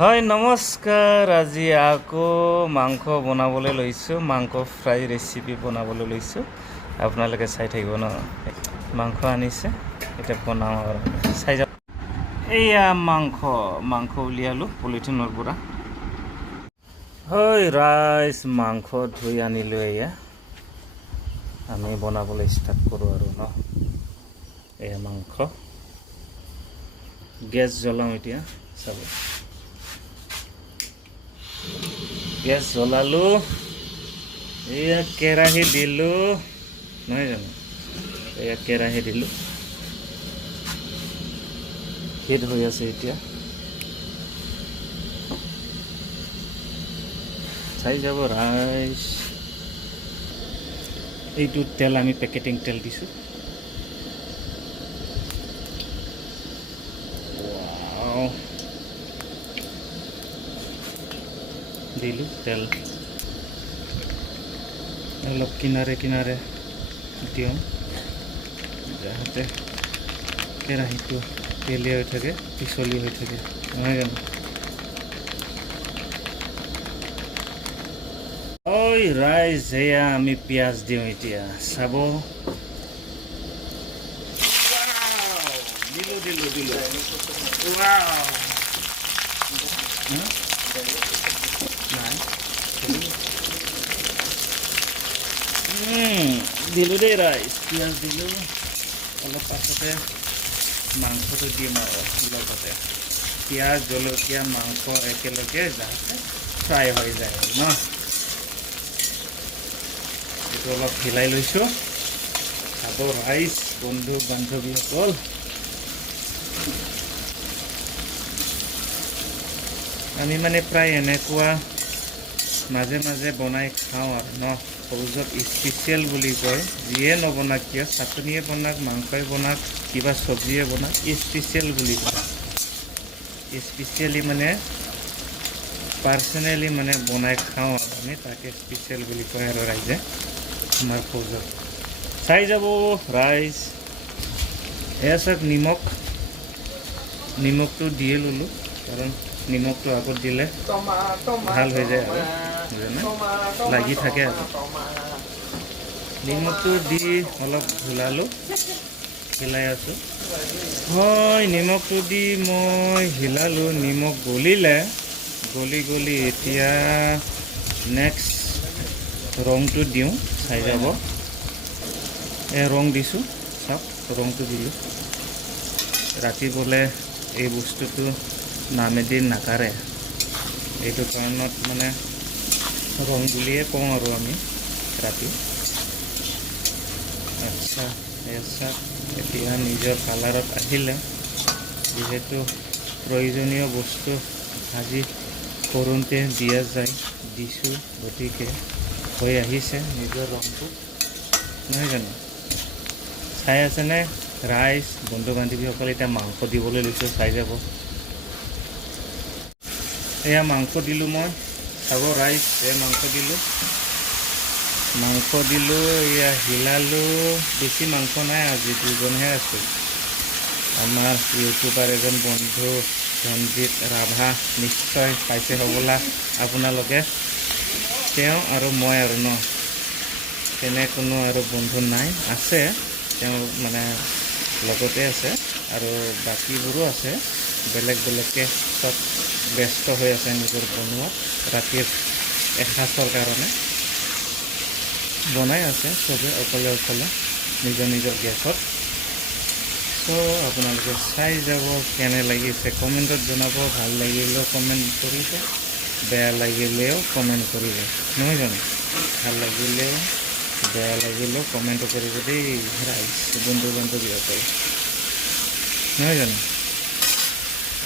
হয় নমস্কাৰ। আজি আকৌ মাংস বনাবলৈ লৈছোঁ, মাংস ফ্ৰাই ৰেচিপি বনাবলৈ লৈছোঁ। আপোনালোকে চাই থাকিব ন। মাংস আনিছে, এতিয়া বনাওঁ আৰু চাই যাব। এয়া মাংস উলিয়ালোঁ পলিথিনৰ পৰা। হয় ৰাইজ, মাংস ধুই আনিলোঁ। এয়া আমি বনাবলৈ ষ্টাৰ্ট কৰোঁ আৰু ন। এয়া মাংস, গেছ জ্বলাওঁ এতিয়া। চাব, গেছ জ্বলালোঁ। এয়া কেৰাহী দিলোঁ, নহয় জানো। এয়া কেৰাহী দিলোঁ, হিট হৈ আছে এতিয়া। চাই যাব ৰাইজ। এইটো তেল আমি পেকেটিং তেল দিছোঁ। দিলোঁ তেল, অলপ কিনাৰে কিনাৰে দিওঁ যাতে কেৰাহীটো তেলীয়া হৈ থাকে, পিছলি হৈ থাকে, নহয় জানো। ঐ ৰাইজ, এয়া আমি পিঁয়াজ দিওঁ এতিয়া। চাব, দিলোঁ দিলোঁ দেই ৰাইজ, পিঁয়াজ দিলোঁ। অলপ পাছতে মাংসটো দিম আৰু লগতে। পিঁয়াজ জলকীয়া মাংস একেলগে যাতে ফ্ৰাই হৈ যায় আৰু ন। এইটো অলপ হিলাই লৈছোঁ। খাব ৰাইজ, বন্ধু বান্ধৱীসকল। আমি মানে প্ৰায় এনেকুৱা মাজে মাজে বনাই খাওঁ আৰু ন। সৌজত স্পেচিয়েল বুলি কয়, যিয়ে নবনাক কিয়, চাটনিয়ে বনাক, মাংসই বনাক, কিবা চব্জিয়ে বনাক, স্পেচিয়েল বুলি কয়। স্পেচিয়েলি মানে পাৰ্চনেলি মানে বনাই খাওঁ আৰু আমি, তাকে স্পেচিয়েল বুলি কয় আৰু ৰাইজে আমাৰ সৌজত। চাই যাব ৰাইজ। এয়া চাওক, নিমখটো দিয়ে ল'লোঁ, কাৰণ নিমখটো আগত দিলে ভাল হৈ যায় আৰু লাগি থাকে আৰু। নিমখটো দি অলপ ঘোলালোঁ, হিলাই আছোঁ। হয়, নিমখটো দি মই হিলালোঁ, নিমখ গলি এতিয়া নেক্সট ৰংটো দিওঁ। চাই যাব, ৰং দিছোঁ, চাওক ৰংটো দিলোঁ। ৰাতি বোলে এই বস্তুটো নামেদি নাকাৰে, এইটো কাৰণত মানে ৰং বুলিয়ে কওঁ আৰু আমি ৰাতি। আচ্ছা, এতিয়া নিজৰ কালাৰত আহিলে, যিহেতু প্ৰয়োজনীয় বস্তু ভাজি কৰোঁতে দিয়া যায়, দিছোঁ, গতিকে হৈ আহিছে নিজৰ ৰংটো, নহয় জানো। চাই আছেনে ৰাইজ, বন্ধু বান্ধৱীসকল। এতিয়া মাংস দিবলৈ লৈছোঁ, চাই যাব। এয়া মাংস দিলোঁ মই, চাব ৰাইজ। এয়া মাংস দিলোঁ, এয়া হিলালোঁ। বেছি মাংস নাই, আজি দুজনহে আছোঁ। আমাৰ ইউটিউবাৰ এজন বন্ধু ৰঞ্জিত ৰাভা, নিশ্চয় পাইছে হ'বলা আপোনালোকে। তেওঁ আৰু মই আৰু ন, তেনে কোনো আৰু বন্ধু নাই। আছে, তেওঁ মানে লগতে আছে, আৰু বাকীবোৰো আছে, বেলেগ বেলেগকৈ চব ব্যস্ত হৈ আছে নিজৰ বনোৱাত। ৰাতিৰ এসাঁজৰ কাৰণে বনাই আছে চবে, অকলে নিজৰ গেছত। চ' আপোনালোকে চাই যাব, কেনে লাগিছে কমেণ্টত জনাব। ভাল লাগিলেও কমেণ্ট কৰিব, বেয়া লাগিলেও কমেণ্ট কৰিব, নহয় জানো। ভাল লাগিলেও বেয়া লাগিলেও কমেণ্ট কৰিব দেই ৰাইজ, বন্ধু বান্ধৱীসকল, নহয় জানো।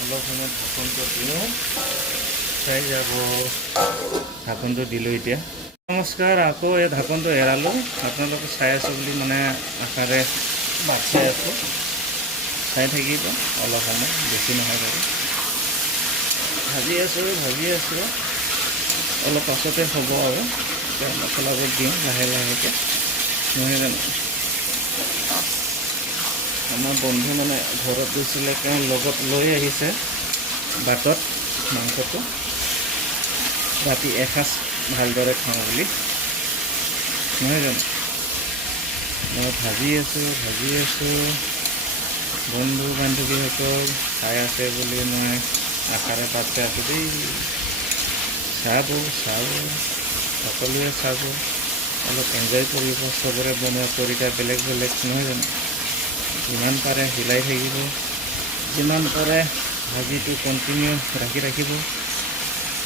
অলপ সময় ঢাকনটো দিওঁ, চাই যাব। ঢাকনটো দিলোঁ এতিয়া। নমস্কাৰ, আকৌ এই ঢাকনটো এৰালোঁ। আপোনালোকে চাই আছোঁ বুলি মানে আশাৰে বাট চাই আছোঁ। চাই থাকিব অলপ সময়, বেছি নহয় বাৰু। ভাজি আছোঁ, অলপ পাছতে হ'ব আৰু। মছলাবোৰ দিওঁ লাহেকৈ, নহয় জানো। আমাৰ বন্ধু মানে ঘৰত গৈছিলে, তেওঁ লগত লৈ আহিছে বাটত। মাংসটো ৰাতি এসাঁজ ভালদৰে খাওঁ বুলি, নহয় জানো? মই ভাজি আছোঁ বন্ধু বান্ধৱীসকল চাই আছে বুলি মই আশাৰে বাটতে আছোঁ দেই। চাব সকলোৱে চাব, অলপ এনজয় কৰিব। চবৰে বনোৱা তৰিকা বেলেগ বেলেগ, নহয় জানো? যিমান পাৰে হিলাই থাকিব, যিমান পাৰে ভাজিটো কণ্টিনিউ ৰাখি ৰাখিব,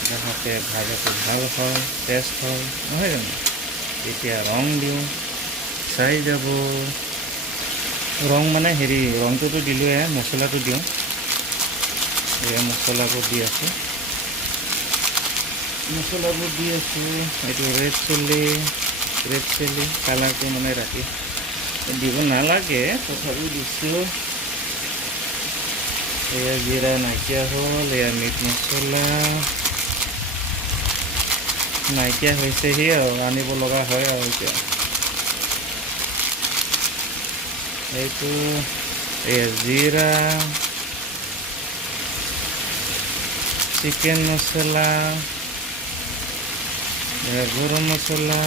যাতে ভাজাটো ভাল হয়, টেষ্ট হয়, নহয় জানো? এতিয়া ৰং দিওঁ, চাই যাব। ৰং মানে ৰংটোতো দিলোঁৱে, মছলাটো দিওঁ। এয়া মছলাবোৰ দি আছোঁ, এইটো ৰেড চিলি কালাৰটো মানে ৰাতি দিব নালাগে, তথাপিও দিছোঁ। এয়া জিৰা নাইকিয়া হ'ল, এয়া মিট মছলা নাইকিয়া হৈছেহি আৰু আনিব লগা হয় আৰু এতিয়া। এইটো এয়া জিৰা, চিকেন মছলা, গৰম মছলা,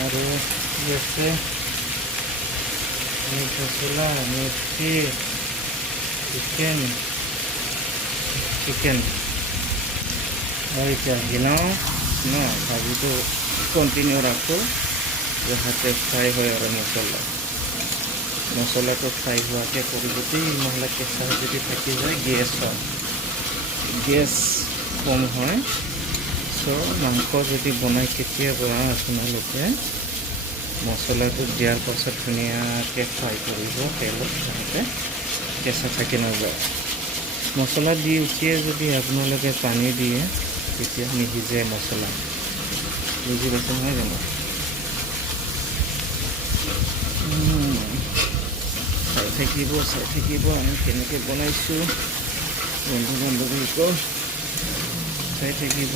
আৰু আছে মিট মছলা, মিৰ্চি, চিকেন। আৰু এতিয়া হিলাওঁ ন, ভাজিটো কণ্টিনিউ ৰাখোঁ যাতে ফ্ৰাই হয় আৰু মছলাটো ফ্ৰাই হোৱাকৈ কৰিব দেই, নহ'লে কেঁচা যদি থাকি যায় গেছ কম হয়। চ' মাংস যদি বনাই কেতিয়াবা আপোনালোকে মছলাটো দিয়াৰ পাছত ধুনীয়াকৈ ফ্ৰাই কৰিব তেলত, যাতে কেঁচা থাকি নাযায়। মছলা দি উঠিয়ে যদি আপোনালোকে পানী দিয়ে তেতিয়া নিসিজে মছলা, বুজি পাইছে নহয় জানো? চাই থাকিব আমি কেনেকৈ বনাইছোঁ, বন্ধু বান্ধৱীসকল চাই থাকিব।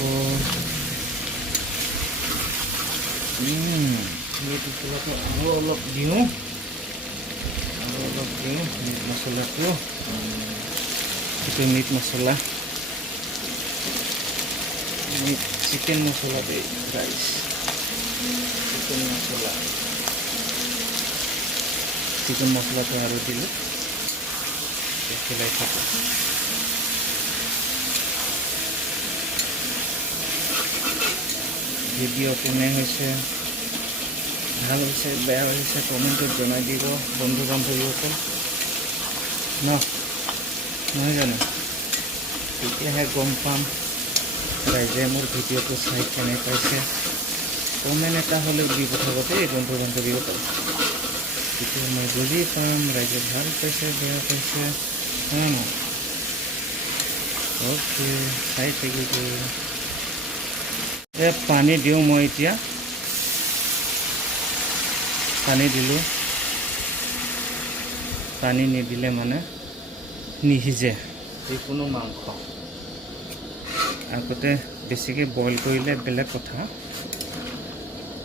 মিট মছলাটো আৰু অলপ দিওঁ, মিট মছলাটো। এইটো মিট মছলা, চিকেন মছলা দেই গাইছ, চিকেন মছলাটো আৰু দিলোঁ, খেলাই থাকোঁ। ভিডিঅ' কেনে হৈছে, ভাল হৈছে বেয়া হৈছে কমেণ্টত জনাই দিব বন্ধু বান্ধৱীসকল, নহয় জানো? তেতিয়াহে গম পাম ৰাইজে মোৰ ভিডিঅ'টো চাই কেনে পাইছে। কমেণ্ট এটা হ'লেও দি পঠাব দেই বন্ধু বান্ধৱীসকল, তেতিয়া মই বুজি পাম ৰাইজে ভাল পাইছে বেয়া পাইছে। অ'কে, চাই থাকিব। পানী দিওঁ মই এতিয়া, পানী দিলোঁ। পানী নিদিলে মানে নিসিজে যিকোনো মাংস। আগতে বেছিকৈ বইল কৰিলে বেলেগ কথা,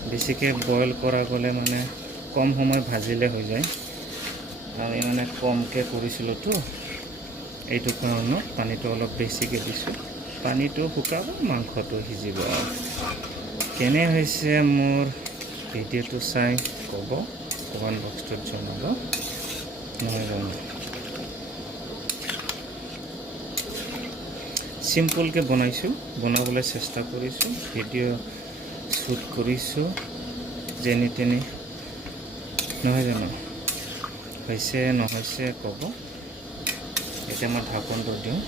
বেছিকৈ বইল কৰা গ'লে মানে কম সময় ভাজিলে হৈ যায়। আমি মানে কমকৈ কৰিছিলোঁতো, এইটো কাৰণত পানীটো অলপ বেছিকৈ দিছোঁ। পানীটো শুকাব, মাংসটো সিজিব। কেনে হৈছে মোৰ ভিডিঅ'টো চাই ক'ব, কমেণ্ট বক্সটোত জনাব, নহয় জানো? চিম্পলকৈ বনাবলৈ চেষ্টা কৰিছোঁ, ভিডিঅ' শ্বুট কৰিছোঁ যেনি তেনি, নহয় জানো? হৈছে নহৈছে ক'ব। এতিয়া মই ঢাকনটো দিওঁ,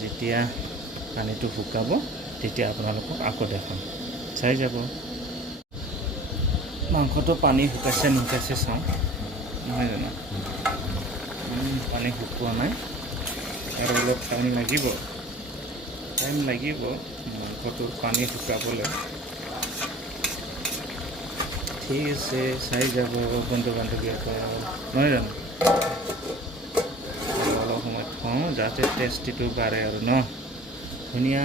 যেতিয়া পানীটো শুকাব তেতিয়া আপোনালোকক আকৌ দেখাম, চাই যাব। মাংসটো পানী শুকাইছে চাওঁ, নহয় জানো? পানী শুকোৱা নাই, আৰু অলপ টাইম লাগিব মাংসটোৰ পানী শুকাবলৈ। ঠিক আছে, চাই যাব বন্ধু বান্ধৱীসকল, নহয় জানো? অলপ সময় থওঁ যাতে টেষ্টিটো বাঢ়ে আৰু ধুনীয়া।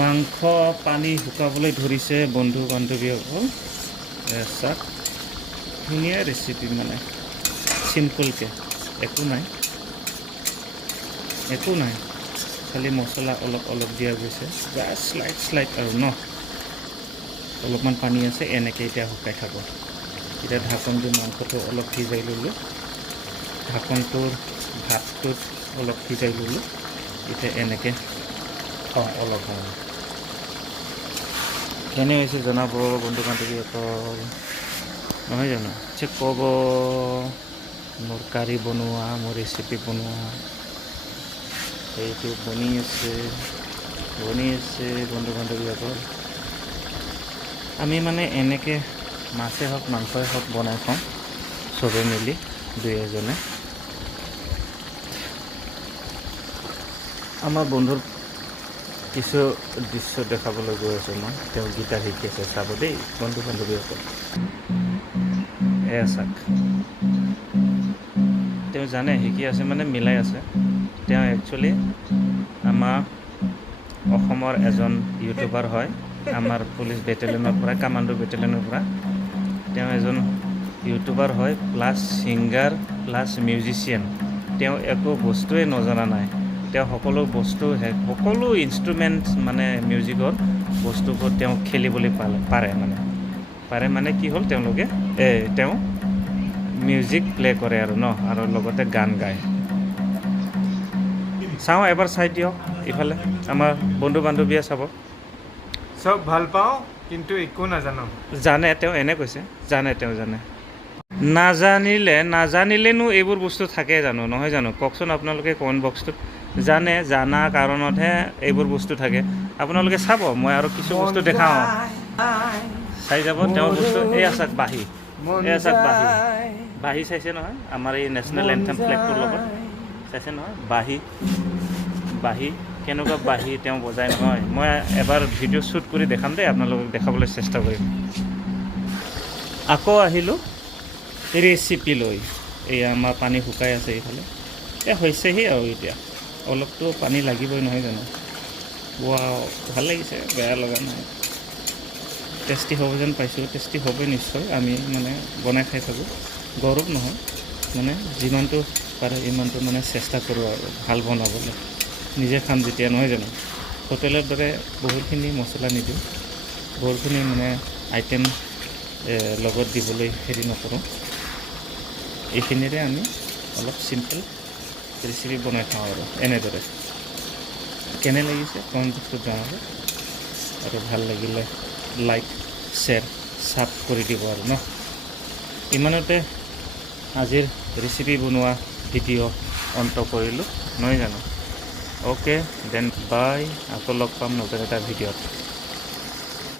মাংস পানী শুকাবলৈ ধৰিছে বন্ধু বান্ধৱীসকল, চাওক ধুনীয়া ৰেচিপি মানে চিম্পলকৈ একো নাই খালি মছলা অলপ দিয়া গৈছে জাষ্ট শ্লাইড আৰু ন অলপমান পানী আছে এনেকৈ এতিয়া শুকাই থাক এতিয়া ঢাকনটো মাংসটো অলপ সিজাই ল'লোঁ ঢাকনটোৰ ভাতটোত অলপ সিজাই ল'লোঁ এতিয়া এনেকৈ অলপ কেনে হৈছে জনাব বন্ধু বান্ধৱীসকল নহয় জানো চেক ক'ব মোৰ কাৰী বনোৱা মোৰ ৰেচিপি বনোৱা এইটো বনি আছে বন্ধু বান্ধৱীসকল আমি মানে এনেকৈ মাছে হওক মাংসই হওক বনাই খাওঁ চবে মিলি দুই এজনে আমাৰ বন্ধুৰ কিছু দৃশ্য দেখাবলৈ গৈ আছোঁ মই তেওঁ গীটাৰ শিকি আছে চাব দেই বন্ধু বান্ধৱীসকল এয়া চাওক তেওঁ জানে শিকি আছে মানে মিলাই আছে তেওঁ একচুৱেলি আমাৰ অসমৰ এজন ইউটিউবাৰ হয় আমাৰ পুলিচ বেটেলিয়নৰ পৰা কামাণ্ডো বেটেলিয়নৰ পৰা তেওঁ এজন ইউটিউবাৰ হয় প্লাছ ছিংগাৰ প্লাছ মিউজিচিয়ান তেওঁ একো বস্তুৱে নজনা নাই তেওঁ সকলো ইনষ্ট্ৰুমেণ্ট মানে মিউজিকৰ বস্তুবোৰ তেওঁ খেলিবলৈ পাৰে মানে কি হ'ল তেওঁ মিউজিক প্লে' কৰে আৰু আৰু লগতে গান গায় চাওঁ এবাৰ চাই দিয়ক ইফালে আমাৰ বন্ধু বান্ধৱীয়ে চাব চব ভাল পাওঁ কিন্তু একো নাজানো জানে তেওঁ এনে কৈছে জানে নাজানিলেনো এইবোৰ বস্তু থাকে জানো নহয় জানো কওকচোন আপোনালোকে কমেণ্ট বক্সটোত জানা কাৰণতহে এইবোৰ বস্তু থাকে আপোনালোকে চাব মই আৰু কিছু বস্তু দেখাওঁ চাই যাব তেওঁ বস্তু এয়া চাওক বাঁহী চাইছে নহয় আমাৰ এই নেশ্যনেল এন্থেম ফ্লেগটোৰ লগত চাইছে নহয় বাঁহী কেনেকুৱা বাঁহী তেওঁ বজায় নহয় মই এবাৰ ভিডিঅ' শ্বুট কৰি দেখাম দেই আপোনালোকক দেখাবলৈ চেষ্টা কৰিম আকৌ আহিলোঁ ৰেচিপি লৈ এই আমাৰ পানী শুকাই আছে এইফালে হৈছেহি আৰু এতিয়া অলপতো পানী লাগিবই নহয় জানো ভাল লাগিছে বেয়া লগা নাই টেষ্টি হ'ব যেন পাইছোঁ টেষ্টি হ'বই নিশ্চয় আমি মানে বনাই খাই থাকোঁ গৌৰৱ নহয় মানে যিমানটো পাৰে ইমানটো মানে চেষ্টা কৰোঁ আৰু ভাল বনাবলৈ নিজে খাম যেতিয়া নহয় জানো হোটেলৰ দৰে বহুতখিনি মছলা নিদিওঁ বহুতখিনি মানে আইটেম লগত দিবলৈ হেৰি নকৰোঁ এইখিনিৰে আমি অলপ চিম্পল ৰেচিপি বনাই খাওঁ আৰু এনেদৰে কেনে লাগিছে কমেণ্ট বক্সত জনাব আৰু ভাল লাগিলে লাইক শ্বেয়াৰ ছাব কৰি দিব আৰু ইমানতে আজিৰ ৰেচিপি বনোৱা ভিডিঅ' অন্ত কৰিলোঁ নহয় জানো অ'কে দেন বাই আকৌ লগ পাম নতুন এটা ভিডিঅ'ত